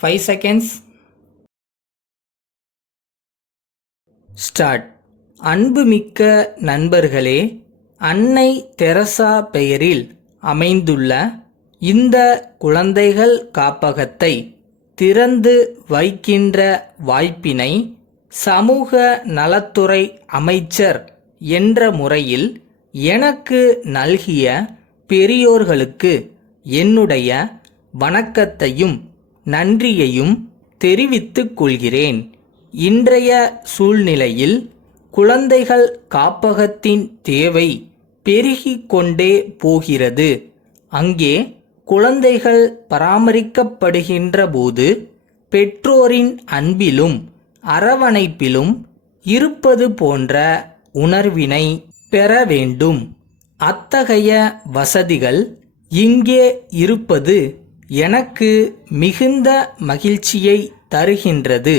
5 seconds. Start. அன்புமிக்க நண்பர்களே, அன்னை தெரசா பெயரில் அமைந்துள்ள இந்த குழந்தைகள் காப்பகத்தை திறந்து வைக்கின்ற வாய்ப்பினை சமூக நலத்துறை அமைச்சர் என்ற முறையில் எனக்கு நல்கிய பெரியோர்களுக்கு என்னுடைய வணக்கத்தையும் நன்றியையும் தெரிவித்துக் கொள்கிறேன். இன்றைய சூழ்நிலையில் குழந்தைகள் காப்பகத்தின் தேவை பெருகிக் கொண்டே போகிறது. அங்கே குழந்தைகள் பராமரிக்கப்படுகின்ற போது பெற்றோரின் அன்பிலும் அரவணைப்பிலும் இருப்பது போன்ற உணர்வினை பெற வேண்டும். அத்தகைய வசதிகள் இங்கே இருப்பது எனக்கு மிகுந்த மகிழ்ச்சியை தருகின்றது.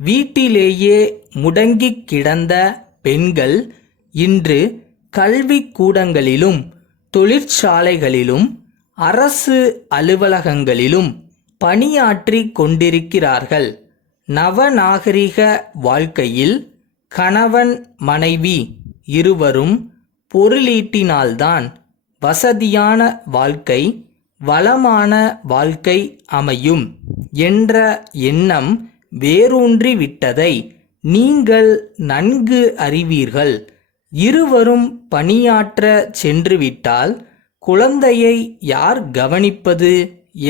வீட்டிலேயே முடங்கிக் கிடந்த பெண்கள் இன்று கல்விக்கூடங்களிலும் தொழிற்சாலைகளிலும் அரசு அலுவலகங்களிலும் பணியாற்றி கொண்டிருக்கிறார்கள். நவநாகரிக வாழ்க்கையில் கணவன் மனைவி இருவரும் பொருளீட்டினால்தான் வசதியான வாழ்க்கை, வளமான வாழ்க்கை அமையும் என்ற எண்ணம் வேரூன்றிவிட்டதை நீங்கள் நன்கு அறிவீர்கள். இருவரும் பணியாற்ற சென்றுவிட்டால் குழந்தையை யார் கவனிப்பது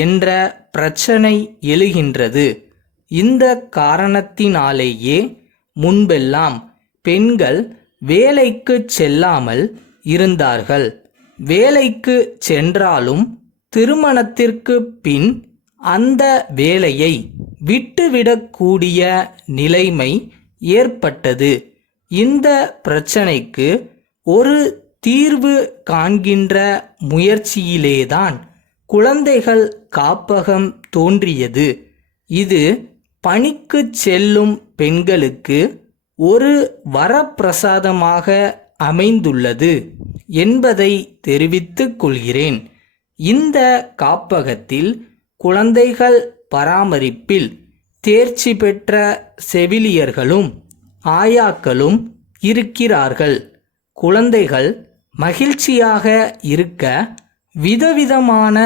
என்ற பிரச்சனை எழுகின்றது. இந்த காரணத்தினாலேயே முன்பெல்லாம் பெண்கள் வேலைக்கு செல்லாமல் இருந்தார்கள். வேலைக்கு சென்றாலும் திருமணத்திற்கு பின் அந்த வேலையை விட்டுவிடக்கூடிய நிலைமை ஏற்பட்டது. இந்த பிரச்சனைக்கு ஒரு தீர்வு காண்கின்ற முயற்சியிலேதான் குழந்தைகள் காப்பகம் தோன்றியது. இது பணிக்கு செல்லும் பெண்களுக்கு ஒரு வரப்பிரசாதமாக அமைந்துள்ளது என்பதை தெரிவித்துக் கொள்கிறேன். இந்த காப்பகத்தில் குழந்தைகள் பராமரிப்பில் தேர்ச்சி பெற்ற செவிலியர்களும் ஆயாக்களும் இருக்கிறார்கள். குழந்தைகள் மகிழ்ச்சியாக இருக்க விதவிதமான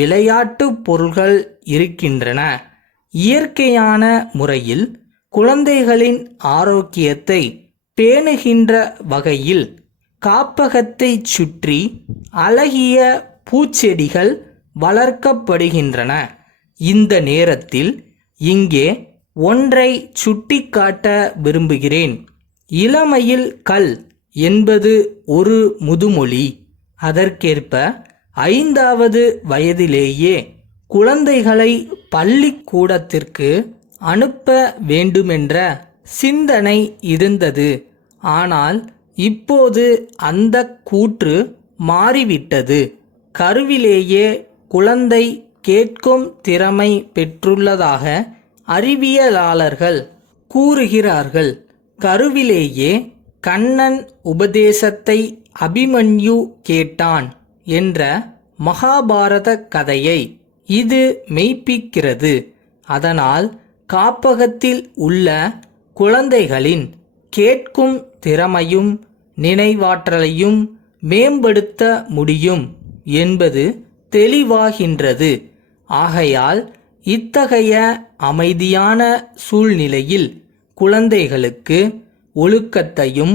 விளையாட்டு பொருள்கள் இருக்கின்றன. இயற்கையான முறையில் குழந்தைகளின் ஆரோக்கியத்தை பேணுகின்ற வகையில் காப்பகத்தை சுற்றி அழகிய பூச்செடிகள் வளர்க்கப்படுகின்றன. இந்த நேரத்தில் இங்கே ஒன்றை சுட்டிக்காட்ட விரும்புகிறேன். இளமையில் கல் என்பது ஒரு முதுமொழி. அதற்கேற்ப 5வது வயதிலேயே குழந்தைகளை பள்ளிக்கூடத்திற்கு அனுப்ப வேண்டுமென்ற சிந்தனை இருந்தது. ஆனால் இப்போது அந்த கூற்று மாறிவிட்டது. கருவிலேயே குழந்தை கேட்கும் திறமை பெற்றுள்ளதாக அறிவியலாளர்கள் கூறுகிறார்கள். கருவிலேயே கண்ணன் உபதேசத்தை அபிமன்யு கேட்டான் என்ற மகாபாரத கதையை இது மெய்ப்பிக்கிறது. அதனால் காப்பகத்தில் உள்ள குழந்தைகளின் கேட்கும் திறமையும் நினைவாற்றலையும் மேம்படுத்த முடியும் என்பது தெளிவாகின்றது. ஆகையால் இத்தகைய அமைதியான சூழ்நிலையில் குழந்தைகளுக்கு ஒழுக்கத்தையும்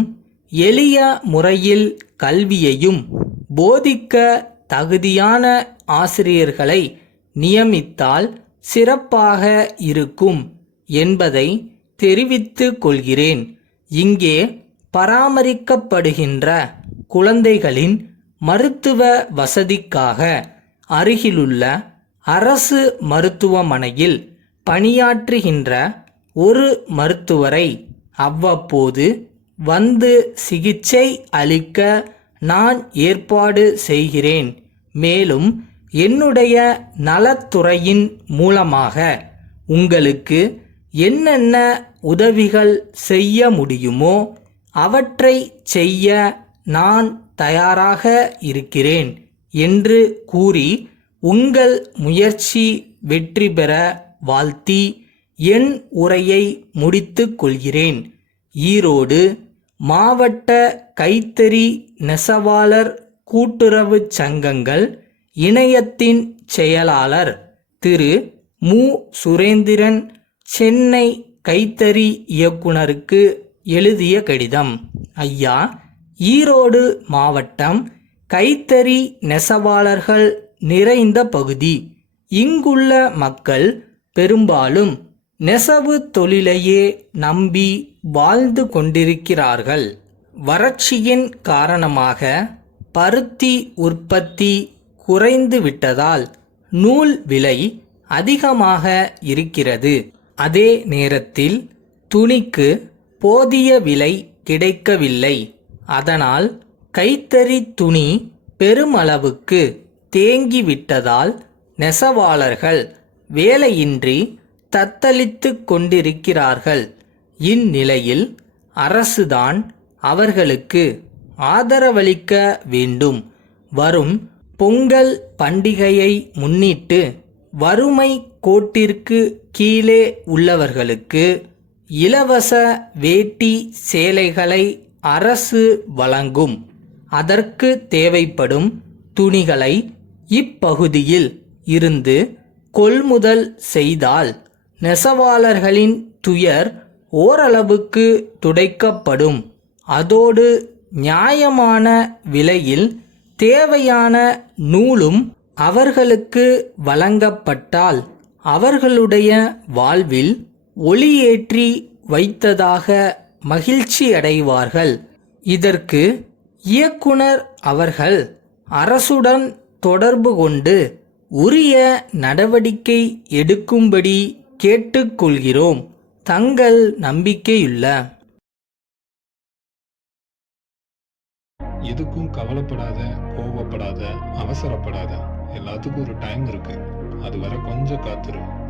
எளிய முறையில் கல்வியையும் போதிக்க தகுதியான ஆசிரியர்களை நியமித்தால் சிறப்பாக இருக்கும் என்பதை தெரிவித்துக் கொள்கிறேன். இங்கே பராமரிக்கப்படுகின்ற குழந்தைகளின் மருத்துவ வசதிக்காக அருகிலுள்ள அரசு மருத்துவமனையில் பணியாற்றுகின்ற ஒரு மருத்துவரை அவ்வப்போது வந்து சிகிச்சை அளிக்க நான் ஏற்பாடு செய்கிறேன். மேலும் என்னுடைய நலத்துறையின் மூலமாக உங்களுக்கு என்னென்ன உதவிகள் செய்ய முடியுமோ அவற்றை செய்ய நான் தயாராக இருக்கிறேன் என்று கூறி உங்கள் முயற்சி வெற்றி பெற வாழ்த்தி என் உரையை முடித்துக் கொள்கிறேன். ஈரோடு மாவட்ட கைத்தறி நெசவாளர் கூட்டுறவுச் சங்கங்கள் இணையத்தின் செயலாளர் திரு மு. சுரேந்திரன் சென்னை கைத்தறி இயக்குனருக்கு எழுதிய கடிதம். ஐயா, ஈரோடு மாவட்டம் கைத்தறி நெசவாளர்கள் நிறைந்த பகுதி. இங்குள்ள மக்கள் பெரும்பாலும் நெசவு தொழிலையே நம்பி வாழ்ந்து கொண்டிருக்கிறார்கள். வறட்சியின் காரணமாக பருத்தி உற்பத்தி குறைந்து விட்டதால் நூல் விலை அதிகமாக இருக்கிறது. அதே நேரத்தில் துணிக்கு போதிய விலை கிடைக்கவில்லை. அதனால் கைத்தறி துணி பெருமளவுக்கு தேங்கிவிட்டதால் நெசவாளர்கள் வேலையின்றி தத்தளித்து கொண்டிருக்கிறார்கள். இந்நிலையில் அரசுதான் அவர்களுக்கு ஆதரவளிக்க வேண்டும். வரும் பொங்கல் பண்டிகையை முன்னிட்டு வறுமை கோட்டிற்கு கீழே உள்ளவர்களுக்கு இலவச வேட்டி சேலைகளை அரசு வழங்கும். அதற்கு தேவைப்படும் துணிகளை இப்பகுதியில் இருந்து கொள்முதல் செய்தால் நெசவாளர்களின் துயர் ஓரளவுக்கு துடைக்கப்படும். அதோடு நியாயமான விலையில் தேவையான நூலும் அவர்களுக்கு வழங்கப்பட்டால் அவர்களுடைய வாழ்வில் ஒளியேற்றி வைத்ததாக மகிழ்ச்சியடைவார்கள். இதற்கு இயக்குனர் அவர்கள் அரசுடன் தொடர்பு கொண்டு உரிய நடவடிக்கை எடுக்கும்படி கேட்டுக்கொள்கிறோம். தங்கள் நம்பிக்கையுள்ள. எதுக்கும் கவலைப்படாத, கோவப்படாத, அவசரப்படாத. எல்லாத்துக்கும் ஒரு டைம் இருக்கு. அது வரை கொஞ்சம் காத்துரு.